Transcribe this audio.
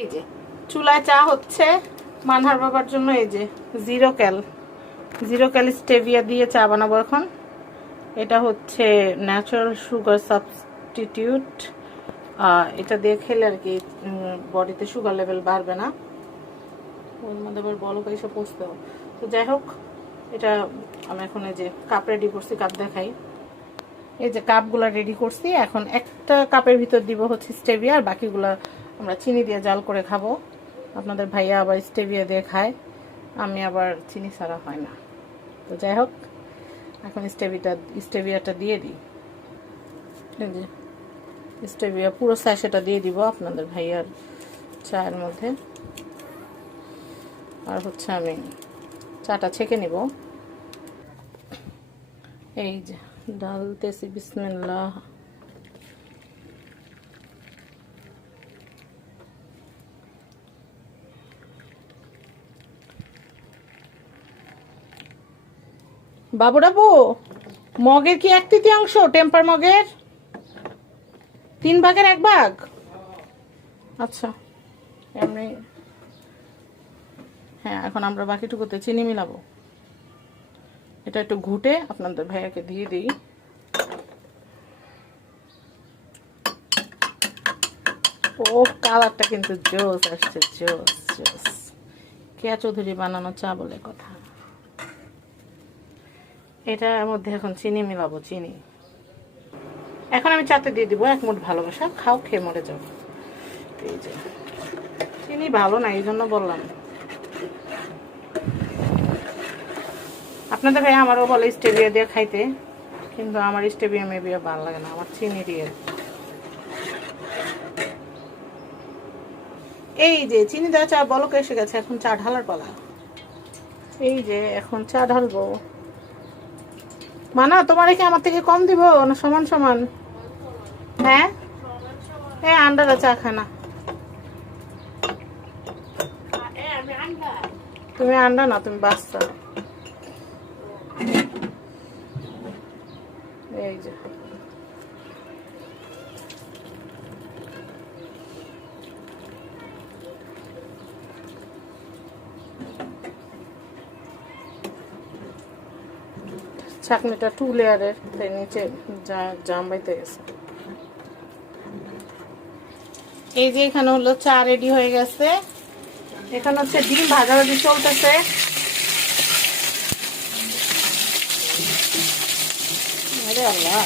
এই যে চুলায় চা হচ্ছে মানহার বাবার জন্য। এই যে জিরো ক্যাল স্টেভিয়া দিয়ে চা বানাবো এখন। এটা হচ্ছে ন্যাচারাল সুগার সাবস্টিটিউট। এটা দিয়ে খেলে আর কি বডিতে সুগার লেভেল বাড়বে না। ওর মধ্যে আবার বলক এসে পৌঁছতে হবে। তো যাই হোক, এটা আমি এখন এই যে কাপ রেডি করছি, কাপ দেখাই। এই যে কাপগুলো রেডি করছি। এখন একটা কাপের ভিতর দিব হচ্ছে স্টেভিয়া, আর বাকিগুলা আমরা চিনি দিয়ে জাল করে খাবো। আপনাদের ভাইয়া আবার স্টেভিয়া দিয়ে খায়, আমি আবার চিনি ছাড়া হয় না। তো যাই হোক, এখন স্টেভিয়াটা দিয়ে দিই। এই যে স্টেভিয়া পুরো স্যাশেটা দিয়ে দিব আপনাদের ভাইয়ার চায়ের মধ্যে। আর হচ্ছে আমি চাটা ছেঁকে নিব। এই যে ডালতেছি, বিসমিল্লাহ। বাবু মগের কি 1/3 টেম্পার মগের 3 ভাগের 1 ভাগ? আচ্ছা, এমনি। হ্যাঁ, এখন আমরা বাকিটুকুতে চিনি মিলাবো। এটা একটু ঘুটে আপনাদের ভাইয়াকে দিয়ে দিই। ও কালারটা কিন্তু জোস আসছে, জোস। কেয়া চৌধুরী বানানো চা বলে কথা। এটার মধ্যে এখন চিনি মিলাবো। চিনি এখন আমি চাতে দিয়ে দিব 1 মুঠ ভালোবাসা। খাও, খেয়ে মরে যাও। এই যে চিনি ভালো না, এই জন্য বললাম। আপনাদের ভাই আমারও বলে স্টেভিয়া দিয়ে খাইতে, কিন্তু আমার স্টেভিয়া মেবিয়া ভালো লাগে না, আমার চিনি দিয়ে। এই যে চিনি দেওয়া চা বলক এসে গেছে, এখন চা ঢালার পালা। এই যে এখন চা ঢালবো। মানা, তোমার কি আমার থেকে কম দিব না সমান সমান? হ্যাঁ, এই আন্ডারা চা খানা। তুমি আন্ডা না, তুমি বাচ্চা। এই যে ছাকনিটা 2 লেয়ারের, তাই নিচে জাম বাইতে গেছে। এই যে এখানে হলো চা রেডি হয়ে গেছে। এখানে হচ্ছে ডিম ভাজাভাজি চলতেছে। আরে আল্লাহ।